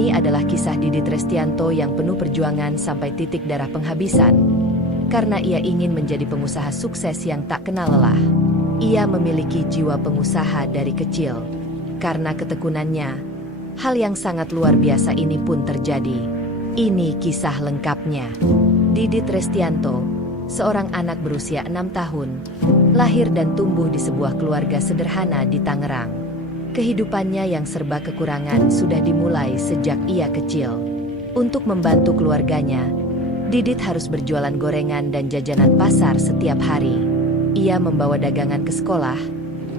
Ini adalah kisah Didit Restianto yang penuh perjuangan sampai titik darah penghabisan. Karena ia ingin menjadi pengusaha sukses yang tak kenal lelah. Ia memiliki jiwa pengusaha dari kecil. Karena ketekunannya, hal yang sangat luar biasa ini pun terjadi. Ini kisah lengkapnya. Didit Restianto, seorang anak berusia 6 tahun, lahir dan tumbuh di sebuah keluarga sederhana di Tangerang. Kehidupannya yang serba kekurangan sudah dimulai sejak ia kecil. Untuk membantu keluarganya, Didit harus berjualan gorengan dan jajanan pasar setiap hari. Ia membawa dagangan ke sekolah,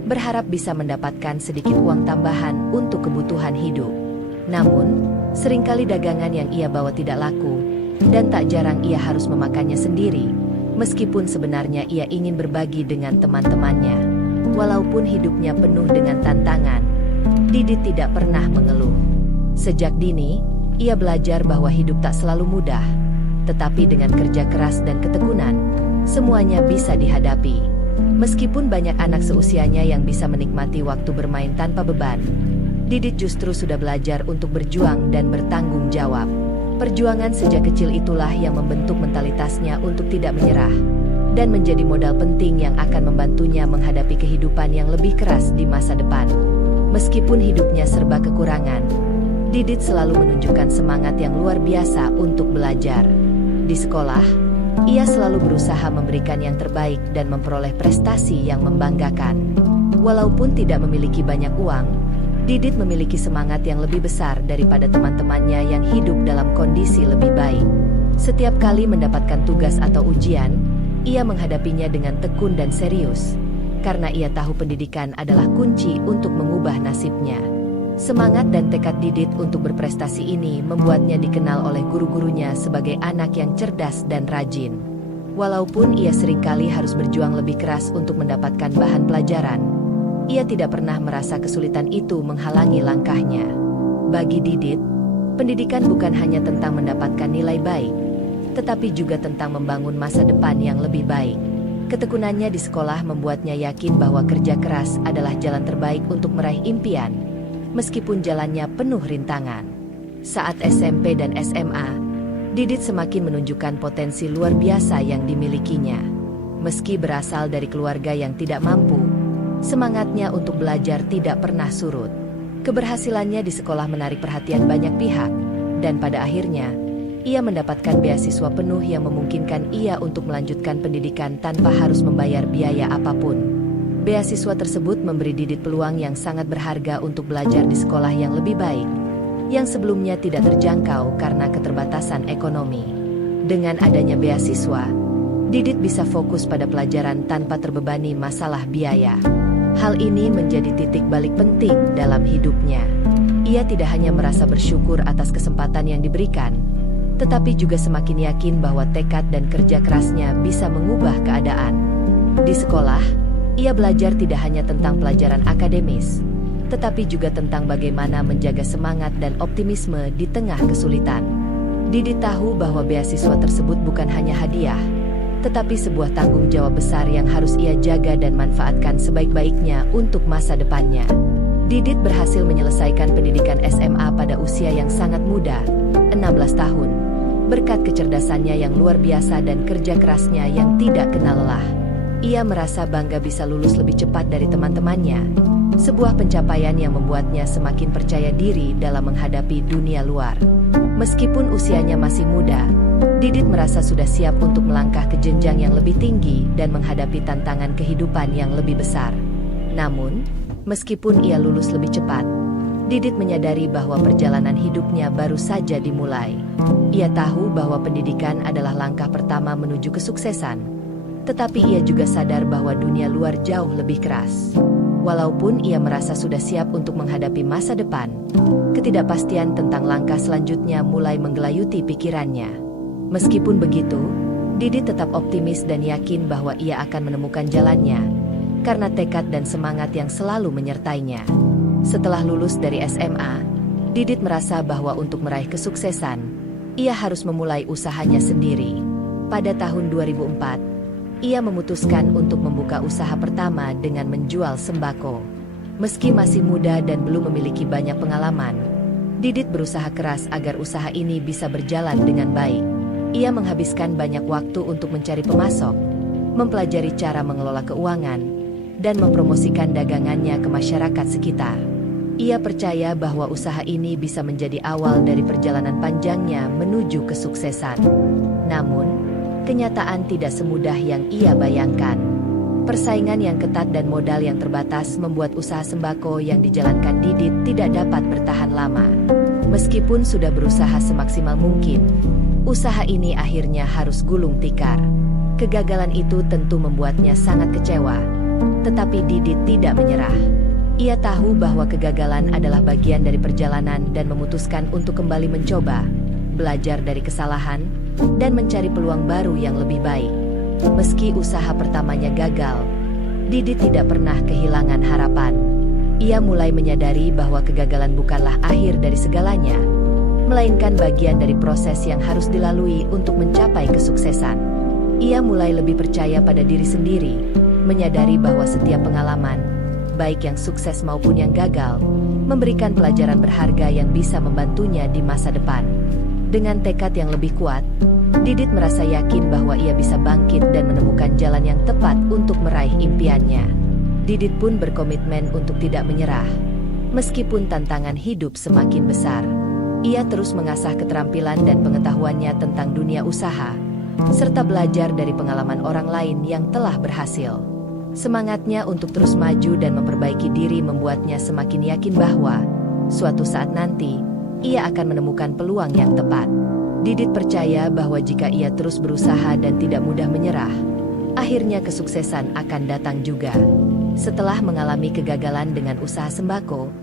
berharap bisa mendapatkan sedikit uang tambahan untuk kebutuhan hidup. Namun, seringkali dagangan yang ia bawa tidak laku, dan tak jarang ia harus memakannya sendiri, meskipun sebenarnya ia ingin berbagi dengan teman-temannya. Walaupun hidupnya penuh dengan tantangan, Didit tidak pernah mengeluh. Sejak dini, ia belajar bahwa hidup tak selalu mudah, tetapi dengan kerja keras dan ketekunan, semuanya bisa dihadapi. Meskipun banyak anak seusianya yang bisa menikmati waktu bermain tanpa beban, Didit justru sudah belajar untuk berjuang dan bertanggung jawab. Perjuangan sejak kecil itulah yang membentuk mentalitasnya untuk tidak menyerah, dan menjadi modal penting yang akan membantunya menghadapi kehidupan yang lebih keras di masa depan. Meskipun hidupnya serba kekurangan, Didit selalu menunjukkan semangat yang luar biasa untuk belajar. Di sekolah, ia selalu berusaha memberikan yang terbaik dan memperoleh prestasi yang membanggakan. Walaupun tidak memiliki banyak uang, Didit memiliki semangat yang lebih besar daripada teman-temannya yang hidup dalam kondisi lebih baik. Setiap kali mendapatkan tugas atau ujian, ia menghadapinya dengan tekun dan serius, karena ia tahu pendidikan adalah kunci untuk mengubah nasibnya. Semangat dan tekad Didit untuk berprestasi ini membuatnya dikenal oleh guru-gurunya sebagai anak yang cerdas dan rajin. Walaupun ia seringkali harus berjuang lebih keras untuk mendapatkan bahan pelajaran, ia tidak pernah merasa kesulitan itu menghalangi langkahnya. Bagi Didit, pendidikan bukan hanya tentang mendapatkan nilai baik, tetapi juga tentang membangun masa depan yang lebih baik. Ketekunannya di sekolah membuatnya yakin bahwa kerja keras adalah jalan terbaik untuk meraih impian, meskipun jalannya penuh rintangan. Saat SMP dan SMA, Didit semakin menunjukkan potensi luar biasa yang dimilikinya. Meski berasal dari keluarga yang tidak mampu, semangatnya untuk belajar tidak pernah surut. Keberhasilannya di sekolah menarik perhatian banyak pihak, dan pada akhirnya, ia mendapatkan beasiswa penuh yang memungkinkan ia untuk melanjutkan pendidikan tanpa harus membayar biaya apapun. Beasiswa tersebut memberi Didit peluang yang sangat berharga untuk belajar di sekolah yang lebih baik, yang sebelumnya tidak terjangkau karena keterbatasan ekonomi. Dengan adanya beasiswa, Didit bisa fokus pada pelajaran tanpa terbebani masalah biaya. Hal ini menjadi titik balik penting dalam hidupnya. Ia tidak hanya merasa bersyukur atas kesempatan yang diberikan, tetapi juga semakin yakin bahwa tekad dan kerja kerasnya bisa mengubah keadaan. Di sekolah, ia belajar tidak hanya tentang pelajaran akademis, tetapi juga tentang bagaimana menjaga semangat dan optimisme di tengah kesulitan. Didit tahu bahwa beasiswa tersebut bukan hanya hadiah, tetapi sebuah tanggung jawab besar yang harus ia jaga dan manfaatkan sebaik-baiknya untuk masa depannya. Didit berhasil menyelesaikan pendidikan SMA pada usia yang sangat muda, 16 tahun. Berkat kecerdasannya yang luar biasa dan kerja kerasnya yang tidak kenal lelah, ia merasa bangga bisa lulus lebih cepat dari teman-temannya. Sebuah pencapaian yang membuatnya semakin percaya diri dalam menghadapi dunia luar. Meskipun usianya masih muda, Didit merasa sudah siap untuk melangkah ke jenjang yang lebih tinggi dan menghadapi tantangan kehidupan yang lebih besar. Namun, meskipun ia lulus lebih cepat, Didit menyadari bahwa perjalanan hidupnya baru saja dimulai. Ia tahu bahwa pendidikan adalah langkah pertama menuju kesuksesan, tetapi ia juga sadar bahwa dunia luar jauh lebih keras. Walaupun ia merasa sudah siap untuk menghadapi masa depan, ketidakpastian tentang langkah selanjutnya mulai menggelayuti pikirannya. Meskipun begitu, Didit tetap optimis dan yakin bahwa ia akan menemukan jalannya, karena tekad dan semangat yang selalu menyertainya. Setelah lulus dari SMA, Didit merasa bahwa untuk meraih kesuksesan, ia harus memulai usahanya sendiri. Pada tahun 2004, ia memutuskan untuk membuka usaha pertama dengan menjual sembako. Meski masih muda dan belum memiliki banyak pengalaman, Didit berusaha keras agar usaha ini bisa berjalan dengan baik. Ia menghabiskan banyak waktu untuk mencari pemasok, mempelajari cara mengelola keuangan, dan mempromosikan dagangannya ke masyarakat sekitar. Ia percaya bahwa usaha ini bisa menjadi awal dari perjalanan panjangnya menuju kesuksesan. Namun, kenyataan tidak semudah yang ia bayangkan. Persaingan yang ketat dan modal yang terbatas membuat usaha sembako yang dijalankan Didit tidak dapat bertahan lama. Meskipun sudah berusaha semaksimal mungkin, usaha ini akhirnya harus gulung tikar. Kegagalan itu tentu membuatnya sangat kecewa. Tetapi Didit tidak menyerah. Ia tahu bahwa kegagalan adalah bagian dari perjalanan dan memutuskan untuk kembali mencoba, belajar dari kesalahan, dan mencari peluang baru yang lebih baik. Meski usaha pertamanya gagal, Didit tidak pernah kehilangan harapan. Ia mulai menyadari bahwa kegagalan bukanlah akhir dari segalanya, melainkan bagian dari proses yang harus dilalui untuk mencapai kesuksesan. Ia mulai lebih percaya pada diri sendiri, menyadari bahwa setiap pengalaman, baik yang sukses maupun yang gagal, memberikan pelajaran berharga yang bisa membantunya di masa depan. Dengan tekad yang lebih kuat, Didit merasa yakin bahwa ia bisa bangkit dan menemukan jalan yang tepat untuk meraih impiannya. Didit pun berkomitmen untuk tidak menyerah. Meskipun tantangan hidup semakin besar, ia terus mengasah keterampilan dan pengetahuannya tentang dunia usaha, serta belajar dari pengalaman orang lain yang telah berhasil. Semangatnya untuk terus maju dan memperbaiki diri membuatnya semakin yakin bahwa suatu saat nanti, ia akan menemukan peluang yang tepat. Didit percaya bahwa jika ia terus berusaha dan tidak mudah menyerah, akhirnya kesuksesan akan datang juga. Setelah mengalami kegagalan dengan usaha sembako,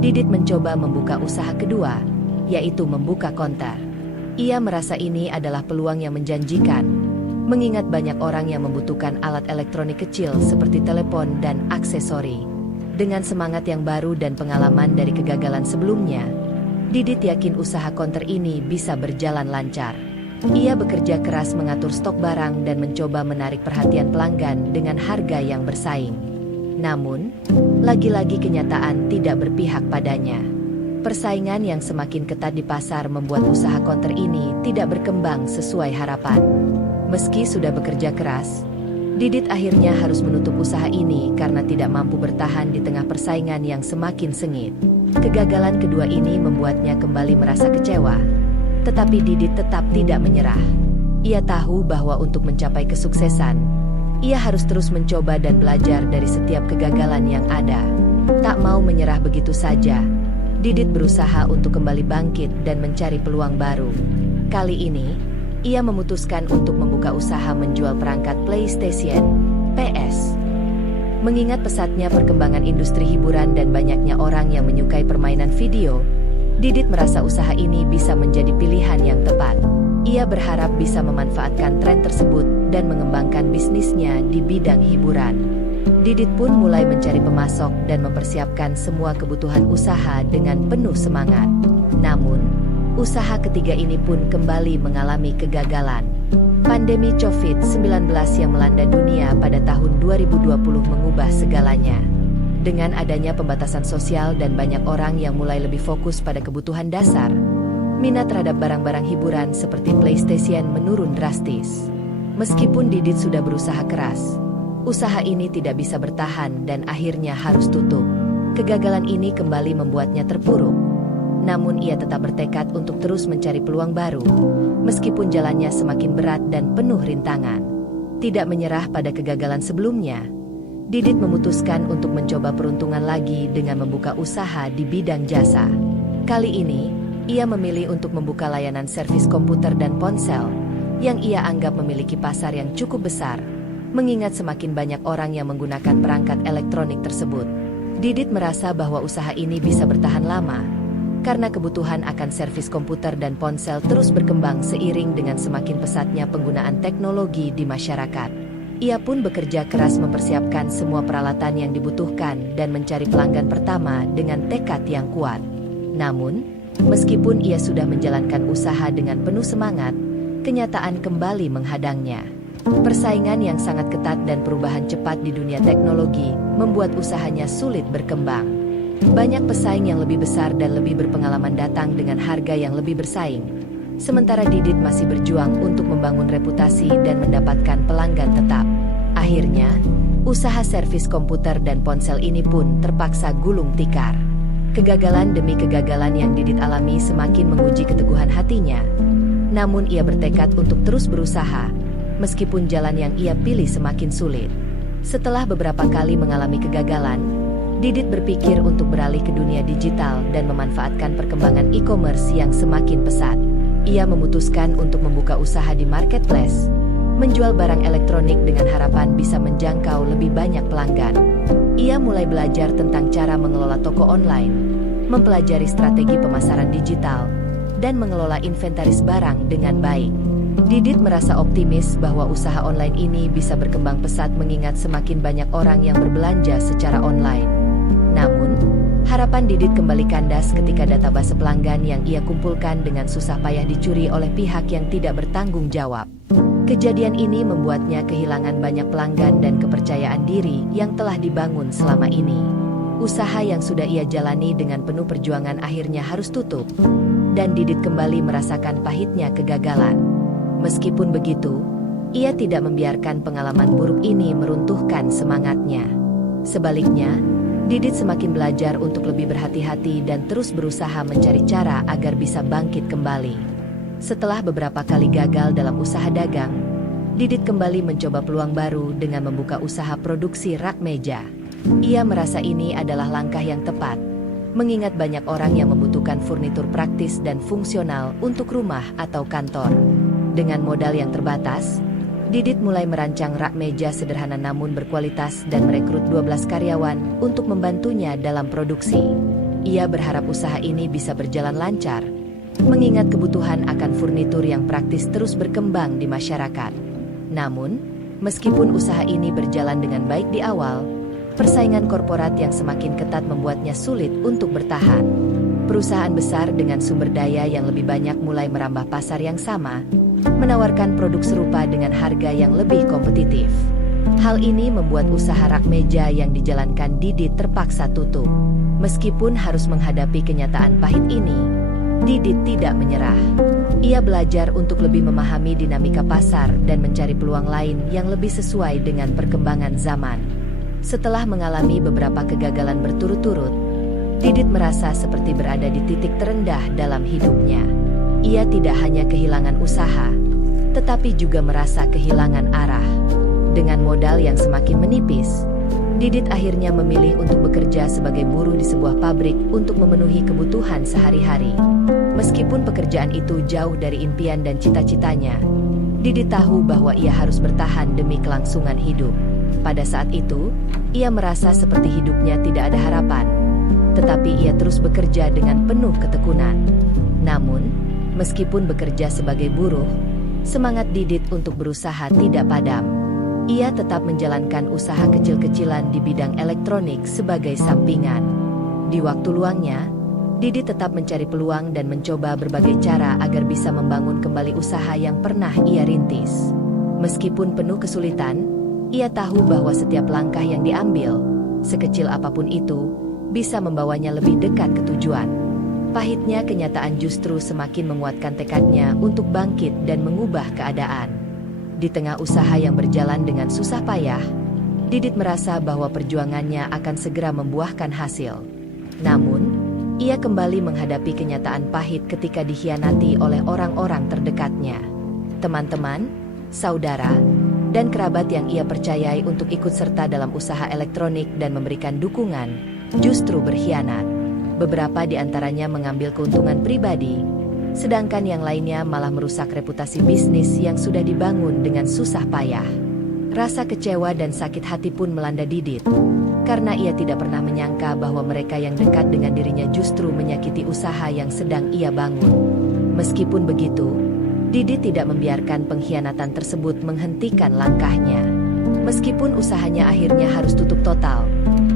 Didit mencoba membuka usaha kedua, yaitu membuka konter. Ia merasa ini adalah peluang yang menjanjikan, mengingat banyak orang yang membutuhkan alat elektronik kecil seperti telepon dan aksesori. Dengan semangat yang baru dan pengalaman dari kegagalan sebelumnya, Didit yakin usaha konter ini bisa berjalan lancar. Ia bekerja keras mengatur stok barang dan mencoba menarik perhatian pelanggan dengan harga yang bersaing. Namun, lagi-lagi kenyataan tidak berpihak padanya. Persaingan yang semakin ketat di pasar membuat usaha konter ini tidak berkembang sesuai harapan. Meski sudah bekerja keras, Didit akhirnya harus menutup usaha ini karena tidak mampu bertahan di tengah persaingan yang semakin sengit. Kegagalan kedua ini membuatnya kembali merasa kecewa, tetapi Didit tetap tidak menyerah. Ia tahu bahwa untuk mencapai kesuksesan, ia harus terus mencoba dan belajar dari setiap kegagalan yang ada. Tak mau menyerah begitu saja, Didit berusaha untuk kembali bangkit dan mencari peluang baru. Kali ini, ia memutuskan untuk membuka usaha menjual perangkat PlayStation, PS. Mengingat pesatnya perkembangan industri hiburan dan banyaknya orang yang menyukai permainan video, Didit merasa usaha ini bisa menjadi pilihan yang tepat. Ia berharap bisa memanfaatkan tren tersebut dan mengembangkan bisnisnya di bidang hiburan. Didit pun mulai mencari pemasok dan mempersiapkan semua kebutuhan usaha dengan penuh semangat. Namun, usaha ketiga ini pun kembali mengalami kegagalan. Pandemi COVID-19 yang melanda dunia pada tahun 2020 mengubah segalanya. Dengan adanya pembatasan sosial dan banyak orang yang mulai lebih fokus pada kebutuhan dasar, minat terhadap barang-barang hiburan seperti PlayStation menurun drastis. Meskipun Didit sudah berusaha keras, usaha ini tidak bisa bertahan dan akhirnya harus tutup. Kegagalan ini kembali membuatnya terpuruk. Namun ia tetap bertekad untuk terus mencari peluang baru, meskipun jalannya semakin berat dan penuh rintangan. Tidak menyerah pada kegagalan sebelumnya, Didit memutuskan untuk mencoba peruntungan lagi dengan membuka usaha di bidang jasa. Kali ini, ia memilih untuk membuka layanan servis komputer dan ponsel, yang ia anggap memiliki pasar yang cukup besar, mengingat semakin banyak orang yang menggunakan perangkat elektronik tersebut. Didit merasa bahwa usaha ini bisa bertahan lama, karena kebutuhan akan servis komputer dan ponsel terus berkembang seiring dengan semakin pesatnya penggunaan teknologi di masyarakat. Ia pun bekerja keras mempersiapkan semua peralatan yang dibutuhkan dan mencari pelanggan pertama dengan tekad yang kuat. Namun, meskipun ia sudah menjalankan usaha dengan penuh semangat, kenyataan kembali menghadangnya. Persaingan yang sangat ketat dan perubahan cepat di dunia teknologi membuat usahanya sulit berkembang. Banyak pesaing yang lebih besar dan lebih berpengalaman datang dengan harga yang lebih bersaing. Sementara Didit masih berjuang untuk membangun reputasi dan mendapatkan pelanggan tetap. Akhirnya, usaha servis komputer dan ponsel ini pun terpaksa gulung tikar. Kegagalan demi kegagalan yang Didit alami semakin menguji keteguhan hatinya. Namun ia bertekad untuk terus berusaha, meskipun jalan yang ia pilih semakin sulit. Setelah beberapa kali mengalami kegagalan, Didit berpikir untuk beralih ke dunia digital dan memanfaatkan perkembangan e-commerce yang semakin pesat. Ia memutuskan untuk membuka usaha di marketplace, menjual barang elektronik dengan harapan bisa menjangkau lebih banyak pelanggan. Ia mulai belajar tentang cara mengelola toko online, mempelajari strategi pemasaran digital, dan mengelola inventaris barang dengan baik. Didit merasa optimis bahwa usaha online ini bisa berkembang pesat mengingat semakin banyak orang yang berbelanja secara online. Namun, harapan Didit kembali kandas ketika database pelanggan yang ia kumpulkan dengan susah payah dicuri oleh pihak yang tidak bertanggung jawab. Kejadian ini membuatnya kehilangan banyak pelanggan dan kepercayaan diri yang telah dibangun selama ini. Usaha yang sudah ia jalani dengan penuh perjuangan akhirnya harus tutup, dan Didit kembali merasakan pahitnya kegagalan. Meskipun begitu, ia tidak membiarkan pengalaman buruk ini meruntuhkan semangatnya. Sebaliknya, Didit semakin belajar untuk lebih berhati-hati dan terus berusaha mencari cara agar bisa bangkit kembali. Setelah beberapa kali gagal dalam usaha dagang, Didit kembali mencoba peluang baru dengan membuka usaha produksi rak meja. Ia merasa ini adalah langkah yang tepat, mengingat banyak orang yang membutuhkan furnitur praktis dan fungsional untuk rumah atau kantor. Dengan modal yang terbatas, Didit mulai merancang rak meja sederhana namun berkualitas dan merekrut 12 karyawan untuk membantunya dalam produksi. Ia berharap usaha ini bisa berjalan lancar, mengingat kebutuhan akan furnitur yang praktis terus berkembang di masyarakat. Namun, meskipun usaha ini berjalan dengan baik di awal, persaingan korporat yang semakin ketat membuatnya sulit untuk bertahan. Perusahaan besar dengan sumber daya yang lebih banyak mulai merambah pasar yang sama, menawarkan produk serupa dengan harga yang lebih kompetitif. Hal ini membuat usaha rak meja yang dijalankan Didit terpaksa tutup. Meskipun harus menghadapi kenyataan pahit ini, Didit tidak menyerah. Ia belajar untuk lebih memahami dinamika pasar dan mencari peluang lain yang lebih sesuai dengan perkembangan zaman. Setelah mengalami beberapa kegagalan berturut-turut, Didit merasa seperti berada di titik terendah dalam hidupnya. Ia tidak hanya kehilangan usaha, tetapi juga merasa kehilangan arah. Dengan modal yang semakin menipis, Didit akhirnya memilih untuk bekerja sebagai buruh di sebuah pabrik untuk memenuhi kebutuhan sehari-hari. Meskipun pekerjaan itu jauh dari impian dan cita-citanya, Didit tahu bahwa ia harus bertahan demi kelangsungan hidup. Pada saat itu, ia merasa seperti hidupnya tidak ada harapan, tetapi ia terus bekerja dengan penuh ketekunan. Namun, meskipun bekerja sebagai buruh, semangat Didit untuk berusaha tidak padam. Ia tetap menjalankan usaha kecil-kecilan di bidang elektronik sebagai sampingan. Di waktu luangnya, Didit tetap mencari peluang dan mencoba berbagai cara agar bisa membangun kembali usaha yang pernah ia rintis. Meskipun penuh kesulitan, ia tahu bahwa setiap langkah yang diambil, sekecil apapun itu, bisa membawanya lebih dekat ke tujuan. Pahitnya kenyataan justru semakin menguatkan tekadnya untuk bangkit dan mengubah keadaan. Di tengah usaha yang berjalan dengan susah payah, Didit merasa bahwa perjuangannya akan segera membuahkan hasil. Namun, ia kembali menghadapi kenyataan pahit ketika dikhianati oleh orang-orang terdekatnya. Teman-teman, saudara, dan kerabat yang ia percayai untuk ikut serta dalam usaha elektronik dan memberikan dukungan, justru berkhianat. Beberapa di antaranya mengambil keuntungan pribadi, sedangkan yang lainnya malah merusak reputasi bisnis yang sudah dibangun dengan susah payah. Rasa kecewa dan sakit hati pun melanda Didit, karena ia tidak pernah menyangka bahwa mereka yang dekat dengan dirinya justru menyakiti usaha yang sedang ia bangun. Meskipun begitu, Didit tidak membiarkan pengkhianatan tersebut menghentikan langkahnya. Meskipun usahanya akhirnya harus tutup total,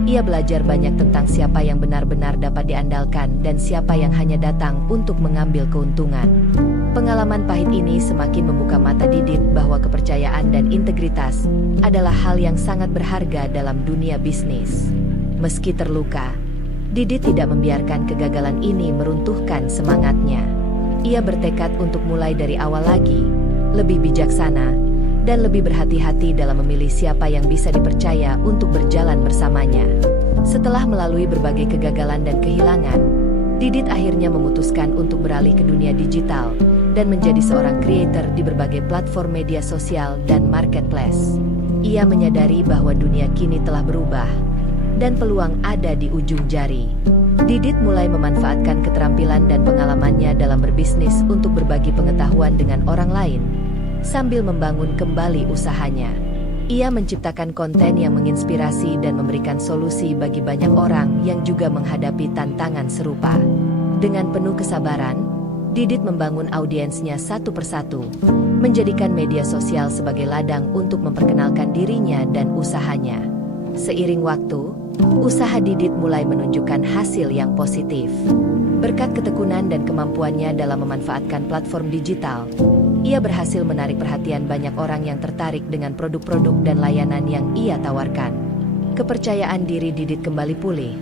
ia belajar banyak tentang siapa yang benar-benar dapat diandalkan dan siapa yang hanya datang untuk mengambil keuntungan. Pengalaman pahit ini semakin membuka mata Didit bahwa kepercayaan dan integritas adalah hal yang sangat berharga dalam dunia bisnis. Meski terluka, Didit tidak membiarkan kegagalan ini meruntuhkan semangatnya. Ia bertekad untuk mulai dari awal lagi, lebih bijaksana, dan lebih berhati-hati dalam memilih siapa yang bisa dipercaya untuk berjalan bersamanya. Setelah melalui berbagai kegagalan dan kehilangan, Didit akhirnya memutuskan untuk beralih ke dunia digital dan menjadi seorang creator di berbagai platform media sosial dan marketplace. Ia menyadari bahwa dunia kini telah berubah, dan peluang ada di ujung jari. Didit mulai memanfaatkan keterampilan dan pengalamannya dalam berbisnis untuk berbagi pengetahuan dengan orang lain, sambil membangun kembali usahanya. Ia menciptakan konten yang menginspirasi dan memberikan solusi bagi banyak orang yang juga menghadapi tantangan serupa. Dengan penuh kesabaran, Didit membangun audiensnya satu persatu, menjadikan media sosial sebagai ladang untuk memperkenalkan dirinya dan usahanya. Seiring waktu, usaha Didit mulai menunjukkan hasil yang positif. Berkat ketekunan dan kemampuannya dalam memanfaatkan platform digital, ia berhasil menarik perhatian banyak orang yang tertarik dengan produk-produk dan layanan yang ia tawarkan. Kepercayaan diri Didit kembali pulih,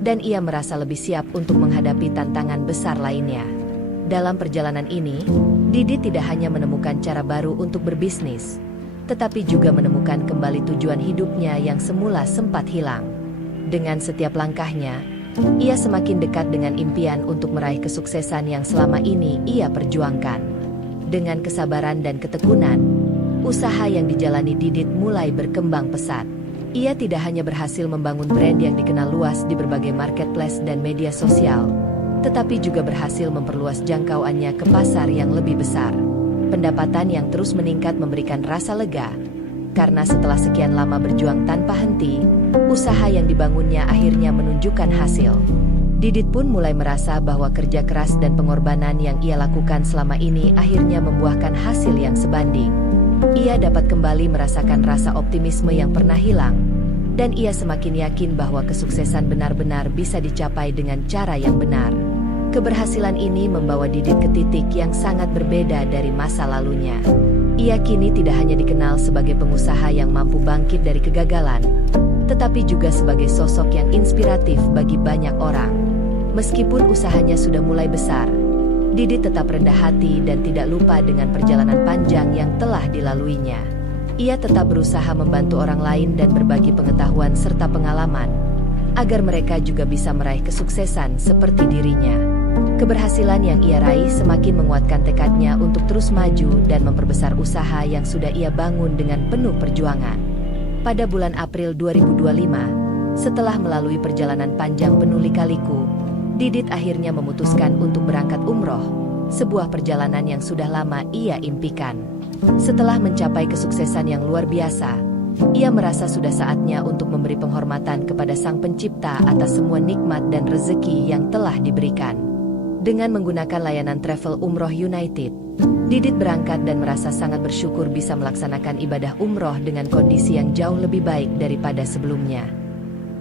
dan ia merasa lebih siap untuk menghadapi tantangan besar lainnya. Dalam perjalanan ini, Didit tidak hanya menemukan cara baru untuk berbisnis, tetapi juga menemukan kembali tujuan hidupnya yang semula sempat hilang. Dengan setiap langkahnya, ia semakin dekat dengan impian untuk meraih kesuksesan yang selama ini ia perjuangkan. Dengan kesabaran dan ketekunan, usaha yang dijalani Didit mulai berkembang pesat. Ia tidak hanya berhasil membangun brand yang dikenal luas di berbagai marketplace dan media sosial, tetapi juga berhasil memperluas jangkauannya ke pasar yang lebih besar. Pendapatan yang terus meningkat memberikan rasa lega, karena setelah sekian lama berjuang tanpa henti, usaha yang dibangunnya akhirnya menunjukkan hasil. Didit pun mulai merasa bahwa kerja keras dan pengorbanan yang ia lakukan selama ini akhirnya membuahkan hasil yang sebanding. Ia dapat kembali merasakan rasa optimisme yang pernah hilang, dan ia semakin yakin bahwa kesuksesan benar-benar bisa dicapai dengan cara yang benar. Keberhasilan ini membawa Didit ke titik yang sangat berbeda dari masa lalunya. Ia kini tidak hanya dikenal sebagai pengusaha yang mampu bangkit dari kegagalan, tetapi juga sebagai sosok yang inspiratif bagi banyak orang. Meskipun usahanya sudah mulai besar, Didit tetap rendah hati dan tidak lupa dengan perjalanan panjang yang telah dilaluinya. Ia tetap berusaha membantu orang lain dan berbagi pengetahuan serta pengalaman, agar mereka juga bisa meraih kesuksesan seperti dirinya. Keberhasilan yang ia raih semakin menguatkan tekadnya untuk terus maju dan memperbesar usaha yang sudah ia bangun dengan penuh perjuangan. Pada bulan April 2025, setelah melalui perjalanan panjang penuh lika-liku, Didit akhirnya memutuskan untuk berangkat umroh, sebuah perjalanan yang sudah lama ia impikan. Setelah mencapai kesuksesan yang luar biasa, ia merasa sudah saatnya untuk memberi penghormatan kepada Sang Pencipta atas semua nikmat dan rezeki yang telah diberikan. Dengan menggunakan layanan Travel Umroh United, Didit berangkat dan merasa sangat bersyukur bisa melaksanakan ibadah umroh dengan kondisi yang jauh lebih baik daripada sebelumnya.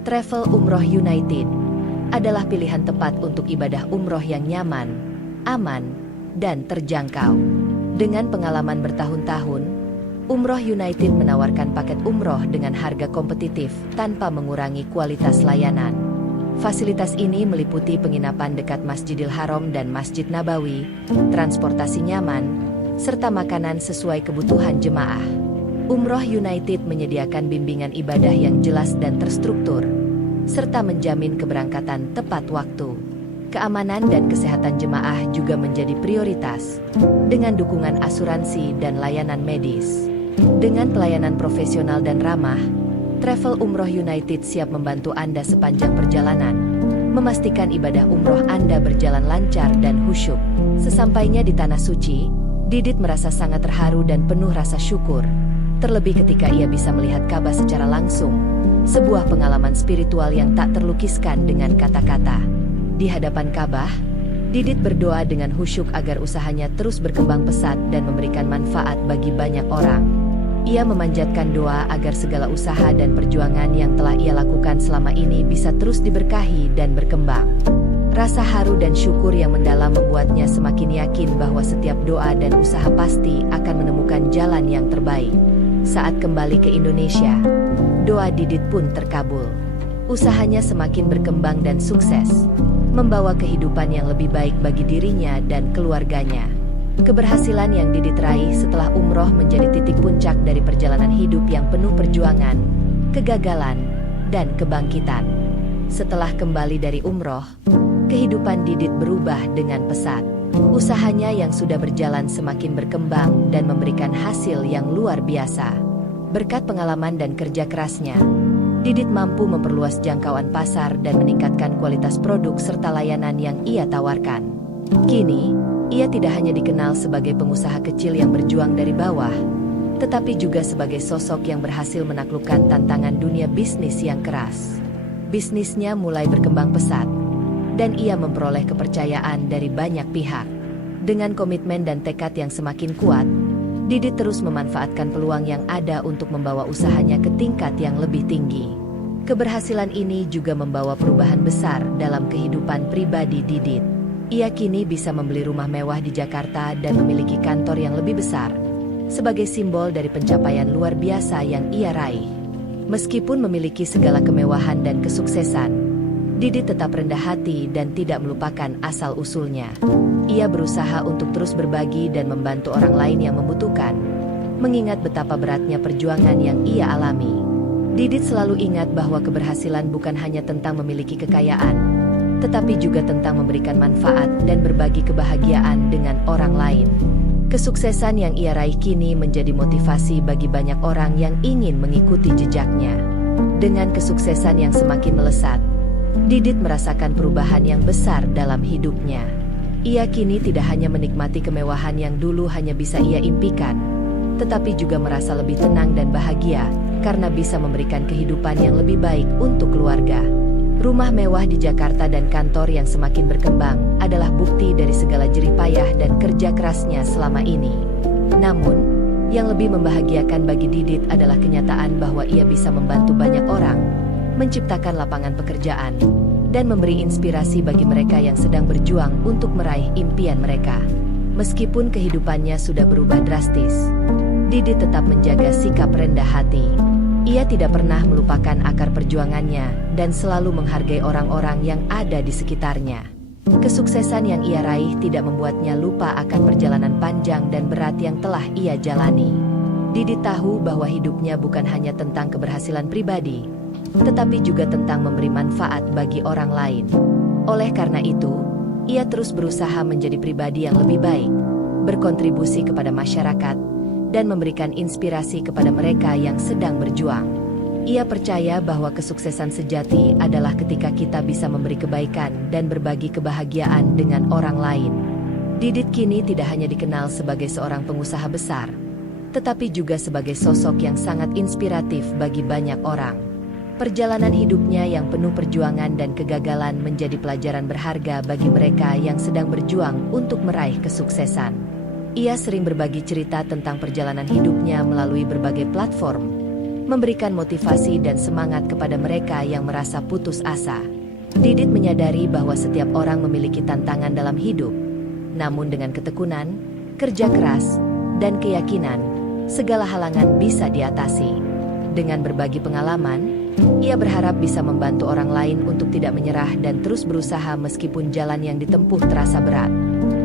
Travel Umroh United adalah pilihan tepat untuk ibadah umroh yang nyaman, aman, dan terjangkau. Dengan pengalaman bertahun-tahun, Umroh United menawarkan paket umroh dengan harga kompetitif tanpa mengurangi kualitas layanan. Fasilitas ini meliputi penginapan dekat Masjidil Haram dan Masjid Nabawi, transportasi nyaman, serta makanan sesuai kebutuhan jemaah. Umroh United menyediakan bimbingan ibadah yang jelas dan terstruktur, serta menjamin keberangkatan tepat waktu. Keamanan dan kesehatan jemaah juga menjadi prioritas, dengan dukungan asuransi dan layanan medis. Dengan pelayanan profesional dan ramah, Travel Umroh United siap membantu Anda sepanjang perjalanan, memastikan ibadah umroh Anda berjalan lancar dan khusyuk. Sesampainya di Tanah Suci, Didit merasa sangat terharu dan penuh rasa syukur, terlebih ketika ia bisa melihat Ka'bah secara langsung, sebuah pengalaman spiritual yang tak terlukiskan dengan kata-kata. Di hadapan Ka'bah, Didit berdoa dengan khusyuk agar usahanya terus berkembang pesat dan memberikan manfaat bagi banyak orang. Ia memanjatkan doa agar segala usaha dan perjuangan yang telah ia lakukan selama ini bisa terus diberkahi dan berkembang. Rasa haru dan syukur yang mendalam membuatnya semakin yakin bahwa setiap doa dan usaha pasti akan menemukan jalan yang terbaik. Saat kembali ke Indonesia, doa Didit pun terkabul. Usahanya semakin berkembang dan sukses, membawa kehidupan yang lebih baik bagi dirinya dan keluarganya. Keberhasilan yang Didit raih setelah umroh menjadi titik puncak dari perjalanan hidup yang penuh perjuangan, kegagalan, dan kebangkitan. Setelah kembali dari umroh, kehidupan Didit berubah dengan pesat. Usahanya yang sudah berjalan semakin berkembang dan memberikan hasil yang luar biasa. Berkat pengalaman dan kerja kerasnya, Didit mampu memperluas jangkauan pasar dan meningkatkan kualitas produk serta layanan yang ia tawarkan. Kini, ia tidak hanya dikenal sebagai pengusaha kecil yang berjuang dari bawah, tetapi juga sebagai sosok yang berhasil menaklukkan tantangan dunia bisnis yang keras. Bisnisnya mulai berkembang pesat, dan ia memperoleh kepercayaan dari banyak pihak. Dengan komitmen dan tekad yang semakin kuat, Didit terus memanfaatkan peluang yang ada untuk membawa usahanya ke tingkat yang lebih tinggi. Keberhasilan ini juga membawa perubahan besar dalam kehidupan pribadi Didit. Ia kini bisa membeli rumah mewah di Jakarta dan memiliki kantor yang lebih besar, sebagai simbol dari pencapaian luar biasa yang ia raih. Meskipun memiliki segala kemewahan dan kesuksesan, Didit tetap rendah hati dan tidak melupakan asal-usulnya. Ia berusaha untuk terus berbagi dan membantu orang lain yang membutuhkan, mengingat betapa beratnya perjuangan yang ia alami. Didit selalu ingat bahwa keberhasilan bukan hanya tentang memiliki kekayaan, tetapi juga tentang memberikan manfaat dan berbagi kebahagiaan dengan orang lain. Kesuksesan yang ia raih kini menjadi motivasi bagi banyak orang yang ingin mengikuti jejaknya. Dengan kesuksesan yang semakin melesat, Didit merasakan perubahan yang besar dalam hidupnya. Ia kini tidak hanya menikmati kemewahan yang dulu hanya bisa ia impikan, tetapi juga merasa lebih tenang dan bahagia karena bisa memberikan kehidupan yang lebih baik untuk keluarga. Rumah mewah di Jakarta dan kantor yang semakin berkembang adalah bukti dari segala jerih payah dan kerja kerasnya selama ini. Namun, yang lebih membahagiakan bagi Didit adalah kenyataan bahwa ia bisa membantu banyak orang, menciptakan lapangan pekerjaan, dan memberi inspirasi bagi mereka yang sedang berjuang untuk meraih impian mereka. Meskipun kehidupannya sudah berubah drastis, Didit tetap menjaga sikap rendah hati. Ia tidak pernah melupakan akar perjuangannya dan selalu menghargai orang-orang yang ada di sekitarnya. Kesuksesan yang ia raih tidak membuatnya lupa akan perjalanan panjang dan berat yang telah ia jalani. Didit tahu bahwa hidupnya bukan hanya tentang keberhasilan pribadi, tetapi juga tentang memberi manfaat bagi orang lain. Oleh karena itu, ia terus berusaha menjadi pribadi yang lebih baik, berkontribusi kepada masyarakat, dan memberikan inspirasi kepada mereka yang sedang berjuang. Ia percaya bahwa kesuksesan sejati adalah ketika kita bisa memberi kebaikan dan berbagi kebahagiaan dengan orang lain. Didit kini tidak hanya dikenal sebagai seorang pengusaha besar, tetapi juga sebagai sosok yang sangat inspiratif bagi banyak orang. Perjalanan hidupnya yang penuh perjuangan dan kegagalan menjadi pelajaran berharga bagi mereka yang sedang berjuang untuk meraih kesuksesan. Ia sering berbagi cerita tentang perjalanan hidupnya melalui berbagai platform, memberikan motivasi dan semangat kepada mereka yang merasa putus asa. Didit menyadari bahwa setiap orang memiliki tantangan dalam hidup, namun dengan ketekunan, kerja keras, dan keyakinan, segala halangan bisa diatasi. Dengan berbagi pengalaman, ia berharap bisa membantu orang lain untuk tidak menyerah dan terus berusaha meskipun jalan yang ditempuh terasa berat.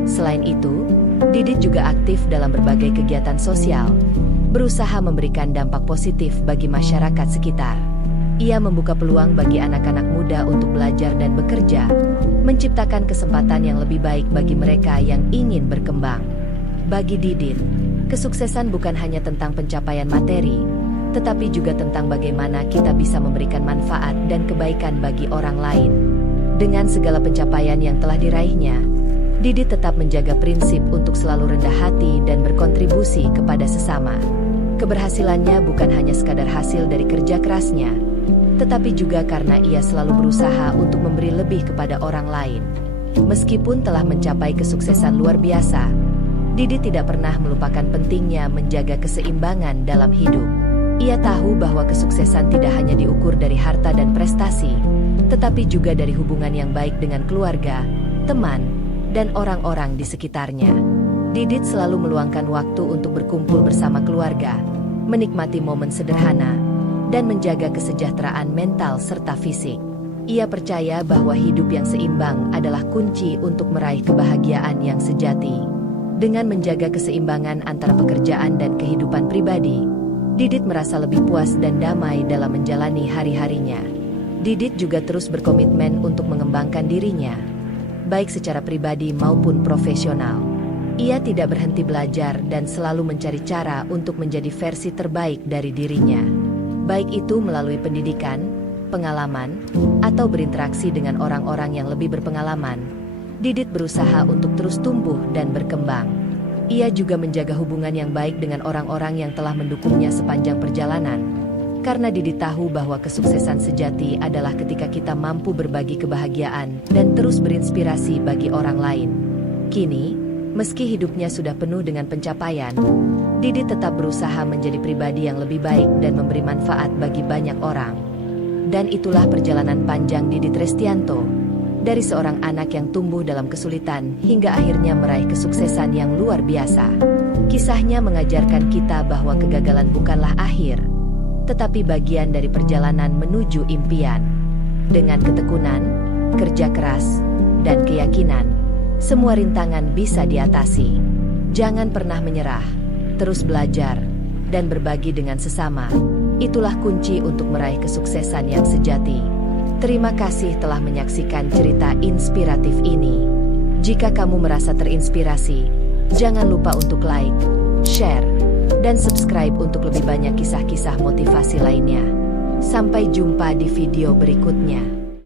Selain itu, Didit juga aktif dalam berbagai kegiatan sosial, berusaha memberikan dampak positif bagi masyarakat sekitar. Ia membuka peluang bagi anak-anak muda untuk belajar dan bekerja, menciptakan kesempatan yang lebih baik bagi mereka yang ingin berkembang. Bagi Didit, kesuksesan bukan hanya tentang pencapaian materi, tetapi juga tentang bagaimana kita bisa memberikan manfaat dan kebaikan bagi orang lain. Dengan segala pencapaian yang telah diraihnya, Didit tetap menjaga prinsip untuk selalu rendah hati dan berkontribusi kepada sesama. Keberhasilannya bukan hanya sekadar hasil dari kerja kerasnya, tetapi juga karena ia selalu berusaha untuk memberi lebih kepada orang lain. Meskipun telah mencapai kesuksesan luar biasa, Didit tidak pernah melupakan pentingnya menjaga keseimbangan dalam hidup. Ia tahu bahwa kesuksesan tidak hanya diukur dari harta dan prestasi, tetapi juga dari hubungan yang baik dengan keluarga, teman, dan orang-orang di sekitarnya. Didit selalu meluangkan waktu untuk berkumpul bersama keluarga, menikmati momen sederhana, dan menjaga kesejahteraan mental serta fisik. Ia percaya bahwa hidup yang seimbang adalah kunci untuk meraih kebahagiaan yang sejati. Dengan menjaga keseimbangan antara pekerjaan dan kehidupan pribadi, Didit merasa lebih puas dan damai dalam menjalani hari-harinya. Didit juga terus berkomitmen untuk mengembangkan dirinya, baik secara pribadi maupun profesional. Ia tidak berhenti belajar dan selalu mencari cara untuk menjadi versi terbaik dari dirinya, baik itu melalui pendidikan, pengalaman, atau berinteraksi dengan orang-orang yang lebih berpengalaman. Didit berusaha untuk terus tumbuh dan berkembang. Ia juga menjaga hubungan yang baik dengan orang-orang yang telah mendukungnya sepanjang perjalanan. Karena Didit tahu bahwa kesuksesan sejati adalah ketika kita mampu berbagi kebahagiaan dan terus berinspirasi bagi orang lain. Kini, meski hidupnya sudah penuh dengan pencapaian, Didit tetap berusaha menjadi pribadi yang lebih baik dan memberi manfaat bagi banyak orang. Dan itulah perjalanan panjang Didit Restianto, dari seorang anak yang tumbuh dalam kesulitan hingga akhirnya meraih kesuksesan yang luar biasa. Kisahnya mengajarkan kita bahwa kegagalan bukanlah akhir, tetapi bagian dari perjalanan menuju impian. Dengan ketekunan, kerja keras, dan keyakinan, semua rintangan bisa diatasi. Jangan pernah menyerah, terus belajar, dan berbagi dengan sesama. Itulah kunci untuk meraih kesuksesan yang sejati. Terima kasih telah menyaksikan cerita inspiratif ini. Jika kamu merasa terinspirasi, jangan lupa untuk like, share, dan subscribe untuk lebih banyak kisah-kisah motivasi lainnya. Sampai jumpa di video berikutnya.